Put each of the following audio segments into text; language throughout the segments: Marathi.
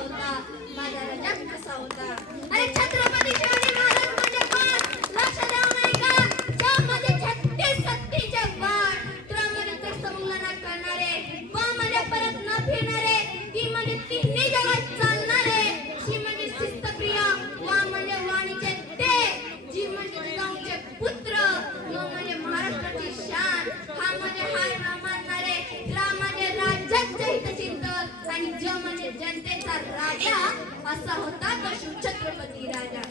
होता, माझा राजा कसा होता. अरे छत्रपती शिवाजी महाराज म्हणजे कोण? लक्ष द्या नाही का? ज्यामध्ये 36 हत्तीचे बाण, त्रामध्ये त्रस्तमुंगलना करणारे, ब म्हणजे परत न फिरणारे, ती म्हणजे तिन्ही जगात चालणारे, शी म्हणजे शिस्तप्रिय, वा म्हणजे वाणीचे ते, जी म्हणजे जिजाऊचे पुत्र, व म्हणजे महाराष्ट्राची शान, हा म्हणजे हाय न मानणारे, रा म्हणजे राज्याचे हितचिंतक, आणि ज म्हणजे जनतेचा राजा, असा होता तो शिवछत्रपती राजा.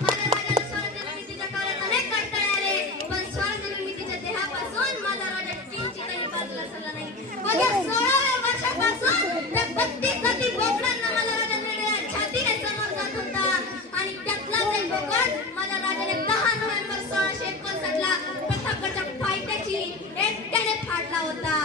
माझ्या राजाला स्वर्ग निर्मितीच्या काळात अनेक अडथळे आले, पण स्वर्ग निर्मितीच्या देहापासून माझा राजा किंचितही बाजूला सरला नाही. माझ्या 16व्या वर्षापासून त्या 32 जाती बोकडांना माझा राजा निर्णय छातीने समोर जात होता, आणि त्यातलाच एक बोकड माझ्या राजाने 10 नोव्हेंबर 1659 ला प्रतापगडच्या पायथ्याशी एकट्याने फाडला होता.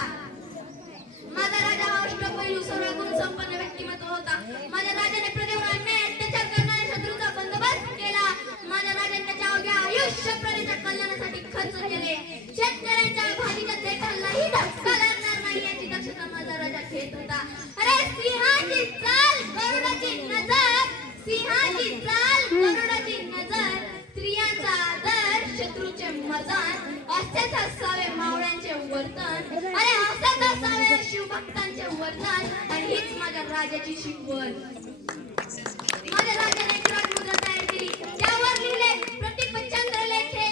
माझा राजा हा अष्टपैलू सर्व गुण संपन्न व्यक्तिमत्व होता. माझ्या राजाने प्रदेवर अन्याय अत्याचार करणाऱ्या शत्रूचा बंदोबस्त केला. माझ्या राजाने त्याच्या अवघ्या आयुष्य प्रजेच्या कल्याणासाठी खर्च केले. शेतकऱ्यांच्या भाजीच्या देठालाही धक्का लागणार नाही याची दक्षता माझा राजा घेत होता. अरे सिंहाची चाल गरुडाची नजर, सिंहाची चाल गरुडाची नजर, स्त्रियांचा आदर शत्रूचे मर्दान, असेच असावे मावळ्यांचे वर्तन, अरे असेच असावे शिवभक्तांचे वर्तन, आणि हीच माझ्या राजाची शिकवण. माझ्या राजाने एक राजमुद्रा तयार केली, त्यावर लिहिले प्रतिपचंद्र लेखे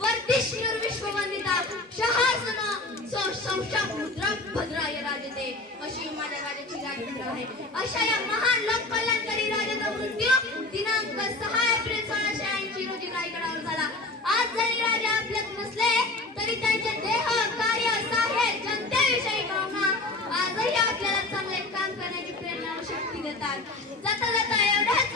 वर्धिष्णुर विश्ववंदिता शहासुन सौशा मुद्रा भद्राय राजते, अशी माझ्या राजाची राजमुद्रा आहे. अशा या महान लोककल्याणकारी राजाचा मृत्यू दिनांक 6 एप्रिल 1680 रोजी रायगडावर झाला. आज जरी राजा आपल्यात नसले तरी त्यांचे देह, कार्य, साहेब, जनतेविषयी भावना आजही आपल्याला चांगले काम करण्याची प्रेरणा व शक्ती देतात. जाता जाता एवढेच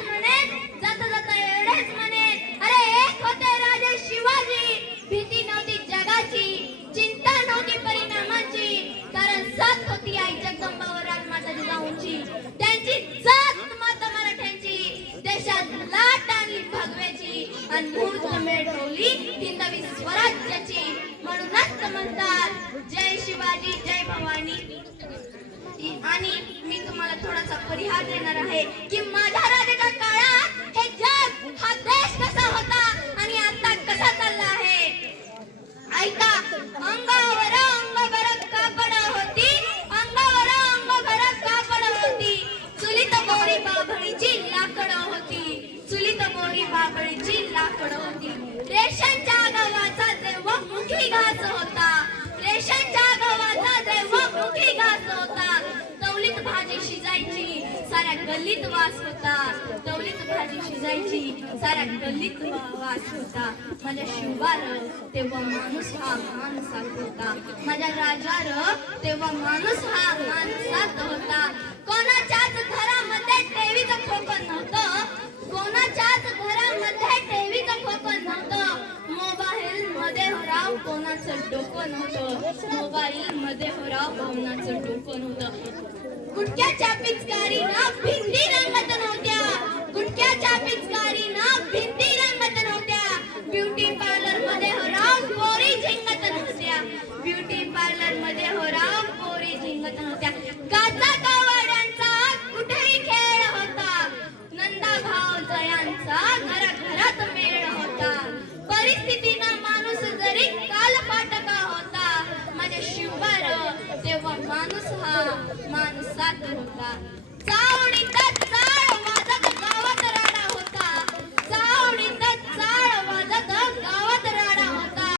म्हणेन, अरे एक होते राजे शिवाजी, भीती नव्हती जगाची, चिंता नव्हती परिणामाची, कारण साथ होती आई जगदंबा व राजमाता जिजाऊंची. त्यांची जात माता मराठ्यांची, देशात लाट आणली भगव्याची, आणि मुहूर्त मिळवली हिंदवी स्वराज्याची. म्हणूनच म्हणतात जय शिवाजी जय भवानी. आणि मी तुम्हाला थोडासा परिहार देणार आहे की माझ्या राजाच्या काळात हे जग, हा देश कसा होता आणि आता कसा चालला आहे. ऐका, अंगावर अंगभर कापड होती, अंगावर अंगभर कापड होती, चुलीत बोरी बाभळीची लाकड होती, चुलीत बोरी बाभळीची लाकड होती. रेशनच्या गव्हाचा जेव्हा मुखी घास होता, रेशनच्या गव्हाचा जेव्हा मुखी घास होता, तवलीत भाजी शिजायची साऱ्या गल्लीत वास होता, तवलीत भाजी शिजायची साऱ्या गल्लीत वास होता. माझ्या शिवार तेव्हा माणूस हा माणसात होता, माझ्या राजार तेव्हा माणूस हा माणसात होता. कोणाच्याच घरामध्ये टीव्हीचं खोकं नव्हतं, कोणाच्याच घरामध्ये टीव्हीचं खोकं नव्हतं, मोबाईल मध्ये राव कोणाचं डोकं नव्हतं, मोबाईल मध्ये राव कोणाचं डोकं नव्हतं. गुटख्याच्या पिचकारीनं भिंती रंगत नव्हत्या, गुटख्याच्या पिचकारीनं भिंती रंगत नव्हत्या, ब्युटी पार्लर मध्ये राव पोरी झिंगत नव्हत्या, ब्युटी पार्लर मध्ये राव पोरी झिंगत नव्हत्या. गाचा कावड्यांचा कुठेही खेळ होता, नंदा भाव जयांचा घराघरात मेळ होता. परिस्थितीनं माणूस जरी काल फाटका होता, माझ्या शिवार तेव्हा माणूस हा माणसात